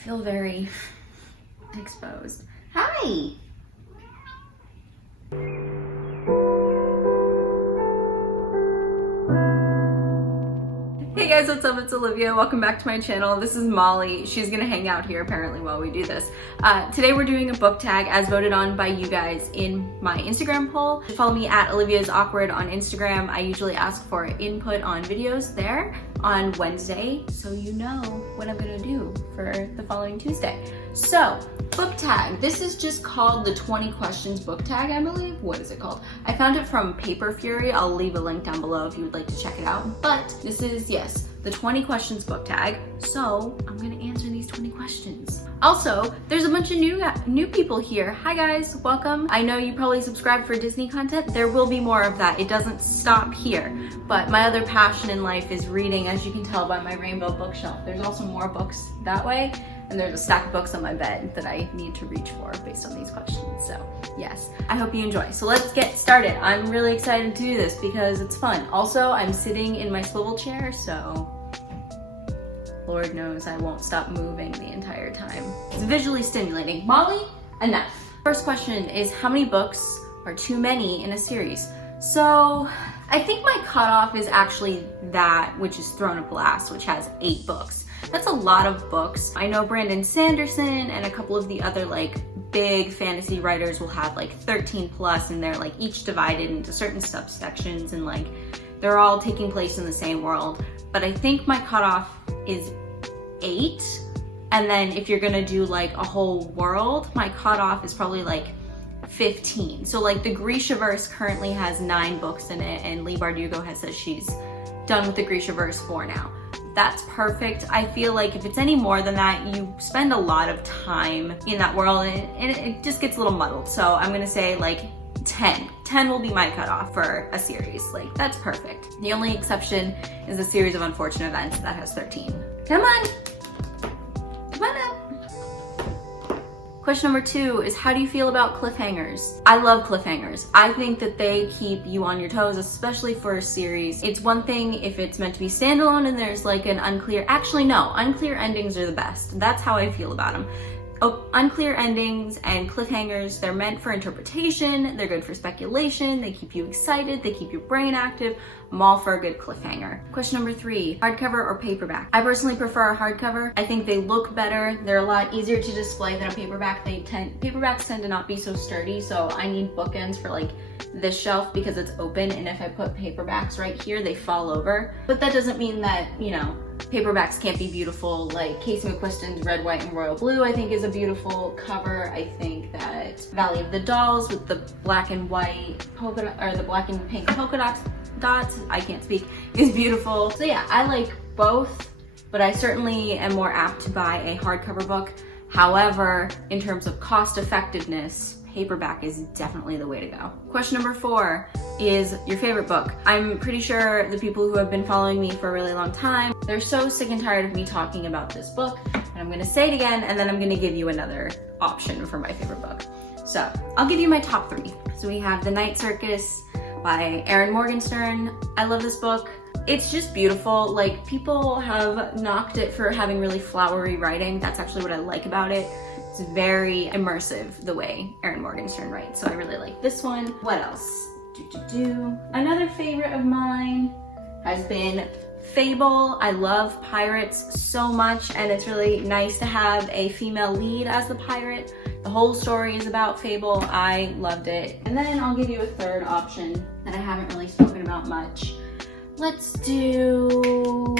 feel very exposed. Hi! Hey guys, what's up? It's Olivia. Welcome back to my channel. This is Molly. She's gonna hang out here apparently while we do this. Today we're doing a book tag as voted on by you guys in my Instagram poll. Follow me at Olivia's Awkward on Instagram. I usually ask for input on videos there on Wednesday, so you know what I'm gonna do for the following Tuesday. So, book tag. This is just called the 20 questions book tag, I believe. What is it called? I found it from paperfury. I'll leave a link down below if you would like to check it out. But this is, yes, the 20 questions book tag. So I'm gonna answer these 20 questions. Also, there's a bunch of new people here. Hi guys, welcome. I know you probably subscribe for Disney content. There will be more of that. It doesn't stop here. But my other passion in life is reading, as you can tell by my rainbow bookshelf. There's also more books that way. And there's a stack of books on my bed that I need to reach for based on these questions. So yes, I hope you enjoy. So let's get started. I'm really excited to do this because it's fun. Also, I'm sitting in my swivel chair, so Lord knows I won't stop moving the entire time. It's visually stimulating. Molly, enough. First question is, how many books are too many in a series? So I think my cutoff is actually that which is Throne of Glass, which has 8 books. That's a lot of books. I know Brandon Sanderson and a couple of the other like big fantasy writers will have like 13 plus, and they're like each divided into certain subsections and like they're all taking place in the same world. But I think my cutoff is 8. And then if you're gonna do like a whole world, my cutoff is probably like 15. So like the Grishaverse currently has 9 books in it, and Leigh Bardugo has said she's done with the Grishaverse 4 now. That's perfect. I feel like if it's any more than that, you spend a lot of time in that world and it just gets a little muddled. So I'm gonna say like 10. 10 will be my cutoff for a series. Like, that's perfect. The only exception is the Series of Unfortunate Events that has 13. Come on. Come on up. Question number 2 is, how do you feel about cliffhangers? I love cliffhangers. I think that they keep you on your toes, especially for a series. It's one thing if it's meant to be standalone and there's like an unclear, actually no, unclear endings are the best. That's how I feel about them. Oh, unclear endings and cliffhangers, they're meant for interpretation, they're good for speculation, they keep you excited, they keep your brain active. I'm all for a good cliffhanger. Question number 3, hardcover or paperback? I personally prefer a hardcover. I think they look better. They're a lot easier to display than a paperback. Paperbacks tend to not be so sturdy, so I need bookends for like this shelf because it's open, and if I put paperbacks right here, they fall over. But that doesn't mean that, you know, paperbacks can't be beautiful. Like Casey McQuiston's Red, White, and Royal Blue, I think is a beautiful cover. I think that Valley of the Dolls with the black and white polka dot, or the black and pink polka dots, I can't speak, is beautiful. So yeah, I like both, but I certainly am more apt to buy a hardcover book. However, in terms of cost effectiveness, paperback is definitely the way to go. Question number 4 is your favorite book. I'm pretty sure the people who have been following me for a really long time, they're so sick and tired of me talking about this book, and I'm gonna say it again, and then I'm gonna give you another option for my favorite book. So I'll give you my top 3. So we have The Night Circus by Erin Morgenstern. I love this book. It's just beautiful. Like, people have knocked it for having really flowery writing. That's actually what I like about it. It's very immersive the way Erin Morgenstern writes, so I really like this one. What else? Another favorite of mine has been Fable. I love pirates so much, and it's really nice to have a female lead as the pirate. The whole story is about Fable. I loved it. And then I'll give you a third option that I haven't really spoken about much. Let's do...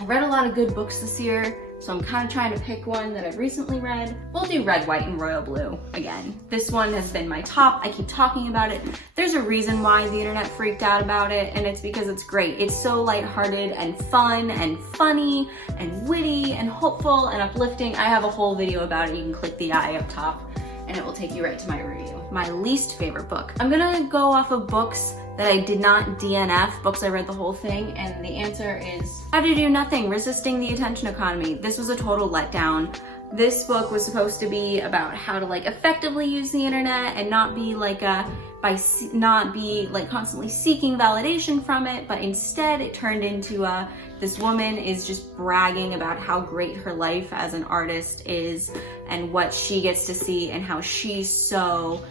I read a lot of good books this year, so I'm kind of trying to pick one that I've recently read. We'll do Red, White, and Royal Blue again. This one has been my top. I keep talking about it. There's a reason why the internet freaked out about it, and it's because it's great. It's so lighthearted and fun and funny and witty and hopeful and uplifting. I have a whole video about it. You can click the eye up top and it will take you right to my review. My least favorite book. I'm gonna go off of books that I did not DNF, books I read the whole thing, and the answer is How to Do Nothing, Resisting the Attention Economy. This was a total letdown. This book was supposed to be about how to like effectively use the internet and not be like constantly seeking validation from it, but instead it turned into this woman is just bragging about how great her life as an artist is and what she gets to see and how she's so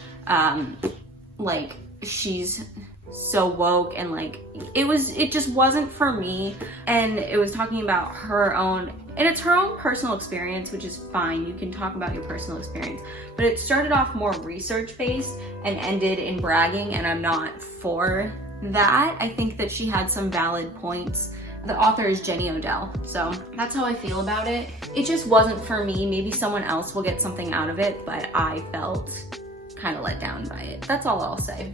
she's so woke, and like it just wasn't for me. And it was talking about her own, and it's her own personal experience, which is fine. You can talk about your personal experience, but it started off more research based and ended in bragging, and I'm not for that. I think that she had some valid points. The author is Jenny Odell, so that's how I feel about it. It just wasn't for me. Maybe someone else will get something out of it, but I felt kind of let down by it. That's all I'll say.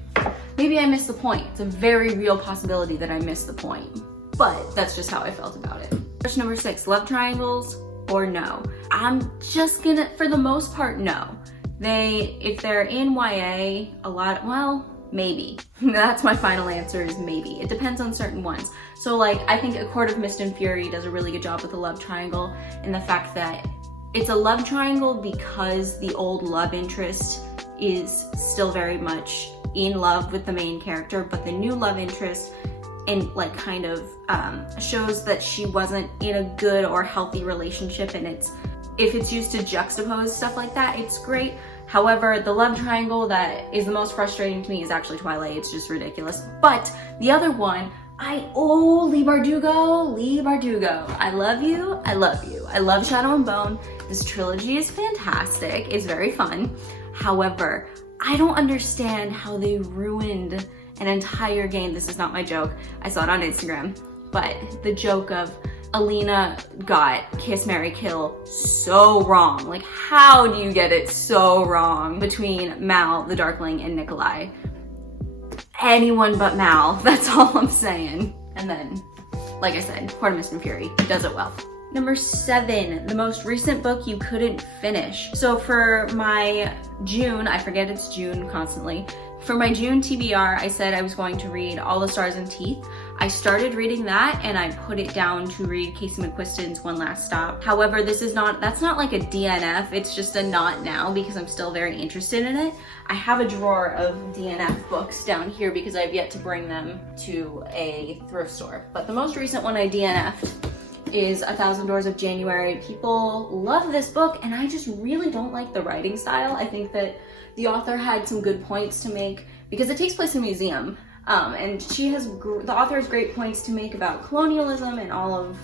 Maybe I missed the point. It's a very real possibility that I missed the point, but that's just how I felt about it. Question number 6, love triangles or no? I'm just gonna, for the most part, no. If they're in YA, maybe. That's my final answer, is maybe. It depends on certain ones. So like, I think A Court of Mist and Fury does a really good job with the love triangle, and the fact that it's a love triangle because the old love interest is still very much in love with the main character, but the new love interest and kind of shows that she wasn't in a good or healthy relationship, and if it's used to juxtapose stuff like that, it's great. However, the love triangle that is the most frustrating to me is actually Twilight. It's just ridiculous. But the other one, Leigh Bardugo. I love you. I love Shadow and Bone. This trilogy is fantastic. It's very fun. However, I don't understand how they ruined an entire game. This is not my joke. I saw it on Instagram. But the joke of Alina got Kiss, Marry, Kill so wrong. Like, how do you get it so wrong between Mal, the Darkling, and Nikolai? Anyone but Mal, that's all I'm saying. And then, like I said, Court of Mist and Fury does it well. Number 7, the most recent book you couldn't finish. So for my June, I forget it's June constantly. For my June TBR, I said I was going to read All the Stars and Teeth. I started reading that and I put it down to read Casey McQuiston's One Last Stop. However, that's not like a DNF, it's just a not now because I'm still very interested in it. I have a drawer of DNF books down here because I've yet to bring them to a thrift store. But the most recent one I DNF'd is 1,000 Doors of January. People love this book and I just really don't like the writing style. I think that the author had some good points to make because it takes place in a museum. And the author has great points to make about colonialism and all of,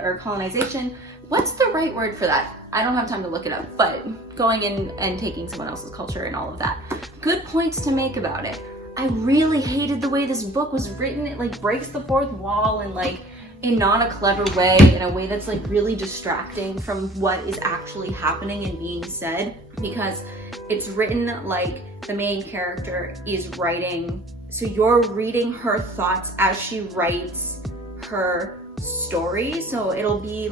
or colonization. What's the right word for that? I don't have time to look it up, but going in and taking someone else's culture and all of that. Good points to make about it. I really hated the way this book was written. It breaks the fourth wall and in not a clever way, in a way that's really distracting from what is actually happening and being said, because it's written like the main character is writing, so you're reading her thoughts as she writes her story. So it'll be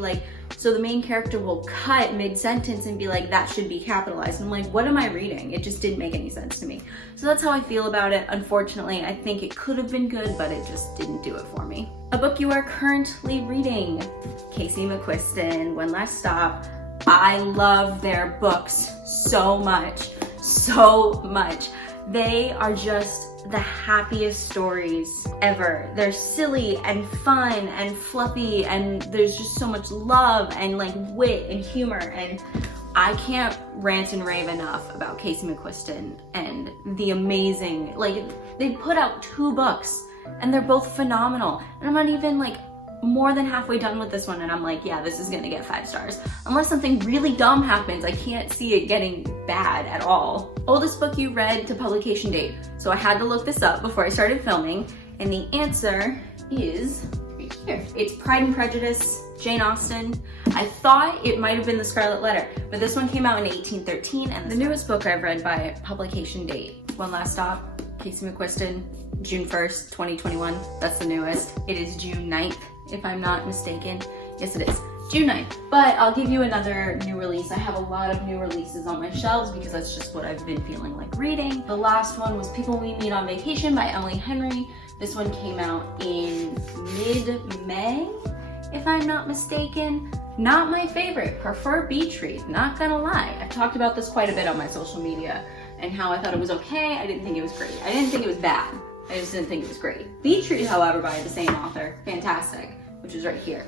so the main character will cut mid-sentence and be like, that should be capitalized. And I'm like, what am I reading? It just didn't make any sense to me. So that's how I feel about it. Unfortunately, I think it could have been good, but it just didn't do it for me. A book you are currently reading, Casey McQuiston, One Last Stop. I love their books so much, so much. They are just the happiest stories ever. They're silly and fun and fluffy, and there's just so much love and wit and humor, and I can't rant and rave enough about Casey McQuiston and the amazing, they put out 2 books and they're both phenomenal, and I'm not even more than halfway done with this one and I'm like, yeah, this is gonna get 5 stars. Unless something really dumb happens, I can't see it getting bad at all. Oldest book you read to publication date. So I had to look this up before I started filming, and the answer is right here. It's Pride and Prejudice, Jane Austen. I thought it might have been The Scarlet Letter, but this one came out in 1813, and the newest book I've read by publication date, One Last Stop, Casey McQuiston, June 1st, 2021. That's the newest. It is June 9th, if I'm not mistaken. Yes, it is. June 9th. But I'll give you another new release. I have a lot of new releases on my shelves because that's just what I've been feeling like reading. The last one was People We Meet on Vacation by Emily Henry. This one came out in mid-May, if I'm not mistaken. Not my favorite, prefer Beach Read, not gonna lie. I've talked about this quite a bit on my social media and how I thought it was okay, I didn't think it was great. I didn't think it was bad, I just didn't think it was great. Beach Read, however, by the same author, fantastic, which is right here.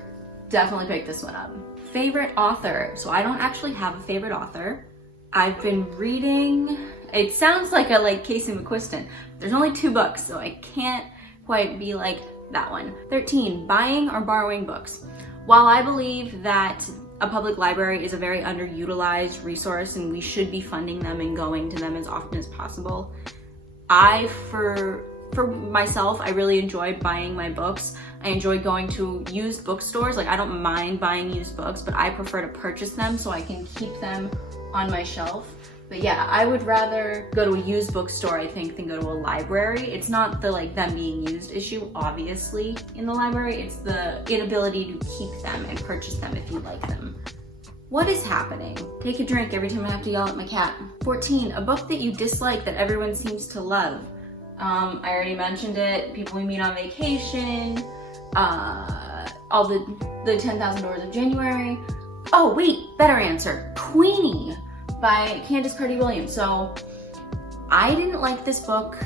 Definitely pick this one up. Favorite author, so I don't actually have a favorite author. I've been reading, it sounds like I like Casey McQuiston. There's only 2 books, so I can't quite be like that one. 13, buying or borrowing books. While I believe that a public library is a very underutilized resource and we should be funding them and going to them as often as possible, for myself, I really enjoy buying my books. I enjoy going to used bookstores. Like, I don't mind buying used books, but I prefer to purchase them so I can keep them on my shelf. But yeah, I would rather go to a used bookstore, I think, than go to a library. It's not the like them being used issue, obviously, in the library. It's the inability to keep them and purchase them if you like them. What is happening? Take a drink every time I have to yell at my cat. 14, a book that you dislike that everyone seems to love. I already mentioned it. People We Meet on Vacation, all the 10,000 Doors of January. Oh wait, better answer. Queenie by Candace Carty-Williams. So I didn't like this book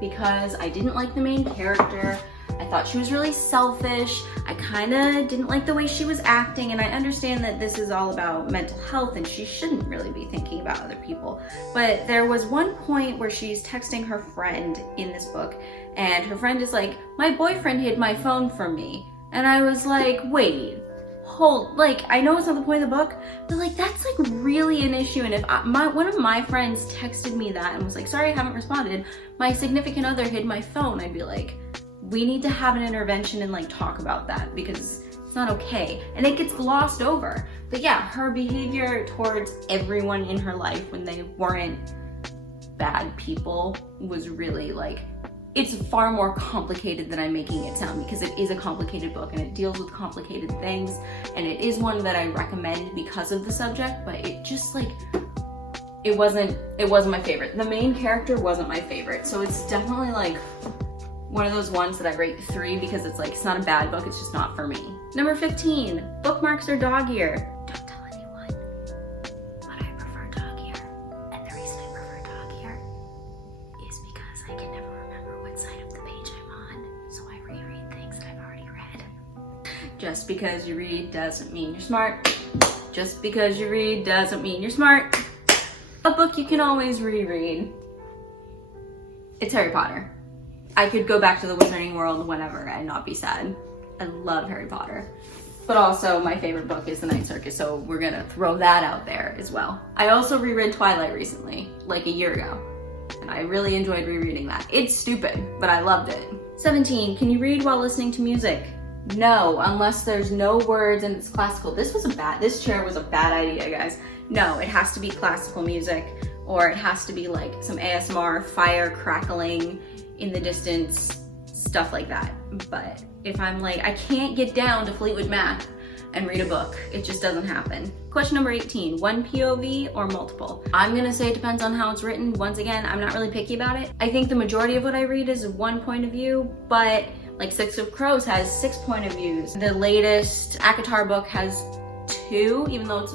because I didn't like the main character. I thought she was really selfish. I kind of didn't like the way she was acting, and I understand that this is all about mental health and she shouldn't really be thinking about other people. But there was one point where she's texting her friend in this book, and her friend is like, "My boyfriend hid my phone from me." And I was like, wait, like, I know it's not the point of the book, but like, that's like really an issue. And if one of my friends texted me that and was like, "Sorry, I haven't responded, my significant other hid my phone," I'd be like, we need to have an intervention and like talk about that because it's not okay. And it gets glossed over. But yeah, her behavior towards everyone in her life when they weren't bad people was really like, it's far more complicated than I'm making it sound, because it is a complicated book and it deals with complicated things, and it is one that I recommend because of the subject, but it just like, it wasn't my favorite. The main character wasn't my favorite, so it's definitely like one of those ones that I rate 3 because it's like, it's not a bad book, it's just not for me. Number 15, bookmarks or dog ear. Don't tell anyone, but I prefer dog ear. And the reason I prefer dog ear is because I can never remember what side of the page I'm on, so I reread things that I've already read. Just because you read doesn't mean you're smart. Just because you read doesn't mean you're smart. A book you can always reread. It's Harry Potter. I could go back to the Wizarding World whenever and not be sad. I love Harry Potter. But also my favorite book is The Night Circus, so we're gonna throw that out there as well. I also reread Twilight recently, like a year ago, and I really enjoyed rereading that. It's stupid, but I loved it. 17, can you read while listening to music? No, unless there's no words and it's classical. This chair was a bad idea, guys. No, it has to be classical music, or it has to be like some ASMR, fire crackling in the distance, stuff like that. But if I'm like, I can't get down to Fleetwood Mac and read a book, it just doesn't happen. Question number 18, one POV or multiple? I'm gonna say it depends on how it's written. Once again, I'm not really picky about it. I think the majority of what I read is one point of view, but like Six of Crows has 6 point of views. The latest ACOTAR book has 2, even though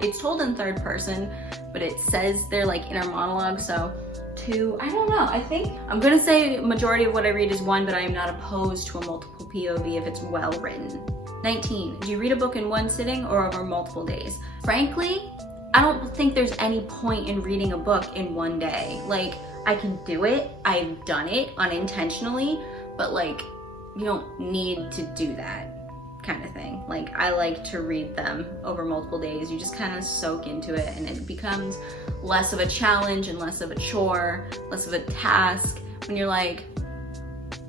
it's told in third person, but it says they're like inner monologue, so 2, I don't know. I think I'm gonna say majority of what I read is 1, but I am not opposed to a multiple POV if it's well written. 19, do you read a book in one sitting or over multiple days? Frankly, I don't think there's any point in reading a book in one day. Like, I can do it, I've done it unintentionally, but like, you don't need to do that kind of thing. Like, I like to read them over multiple days. You just kind of soak into it and it becomes less of a challenge and less of a chore, less of a task when you're like,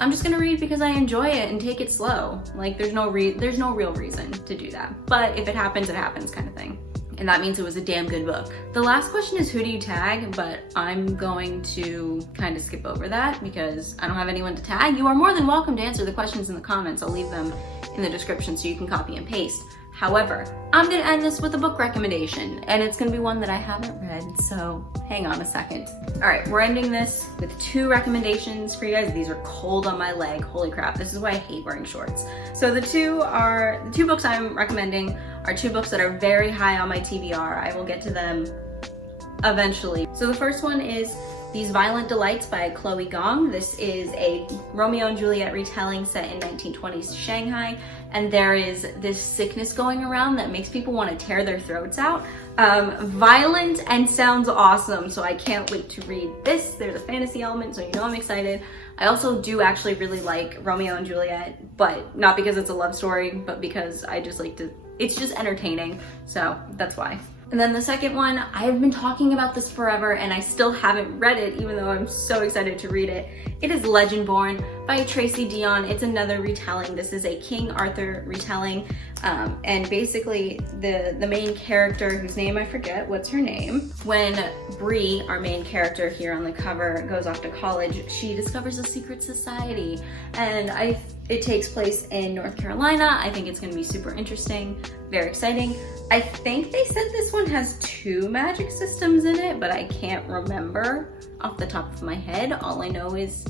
I'm just gonna read because I enjoy it and take it slow. Like, there's no real reason to do that. But if it happens kind of thing. And that means it was a damn good book. The last question is, who do you tag? But I'm going to kind of skip over that because I don't have anyone to tag. You are more than welcome to answer the questions in the comments. I'll leave them in the description so you can copy and paste. However, I'm gonna end this with a book recommendation, and it's gonna be one that I haven't read, so hang on a second. All right, we're ending this with 2 recommendations for you guys. These are cold on my leg, holy crap. This is why I hate wearing shorts. So the two books I'm recommending are two books that are very high on my TBR. I will get to them eventually. So the first one is These Violent Delights by Chloe Gong. This is a Romeo and Juliet retelling set in 1920s Shanghai, and there is this sickness going around that makes people want to tear their throats out. Violent and sounds awesome, so I can't wait to read this. There's a fantasy element, so you know I'm excited. I also do actually really like Romeo and Juliet, but not because it's a love story, but because I just like to, it's just entertaining, so that's why. And then the second one, I've been talking about this forever and I still haven't read it, even though I'm so excited to read it. It is Legendborn by Tracy Deonn. It's another retelling. This is a King Arthur retelling. And basically the main character, whose name I forget, what's her name? When Bree, our main character here on the cover, goes off to college, she discovers a secret society. And it takes place in North Carolina. I think it's gonna be super interesting, very exciting. I think they said this one has 2 magic systems in it, but I can't remember off the top of my head. All I know is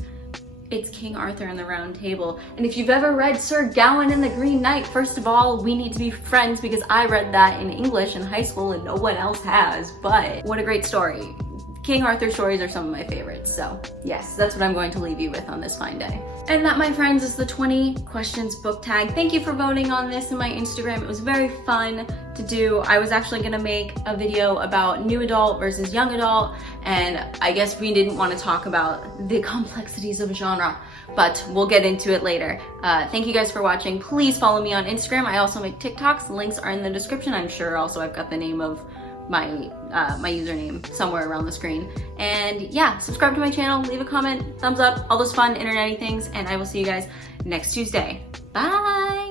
it's King Arthur and the Round Table. And if you've ever read Sir Gawain and the Green Knight, first of all, we need to be friends because I read that in English in high school and no one else has, but what a great story. King Arthur stories are some of my favorites, so yes, that's what I'm going to leave you with on this fine day. And that, my friends, is the 20 questions book tag. Thank you for voting on this in my Instagram. It was very fun to do. I was actually gonna make a video about new adult versus young adult, and I guess we didn't want to talk about the complexities of genre, but we'll get into it later. Thank you guys for watching. Please follow me on Instagram. I also make TikToks. Links are in the description. I'm sure also I've got the name of my my username somewhere around the screen. And yeah, subscribe to my channel, leave a comment, thumbs up, all those fun internet-y things, and I will see you guys next Tuesday. Bye!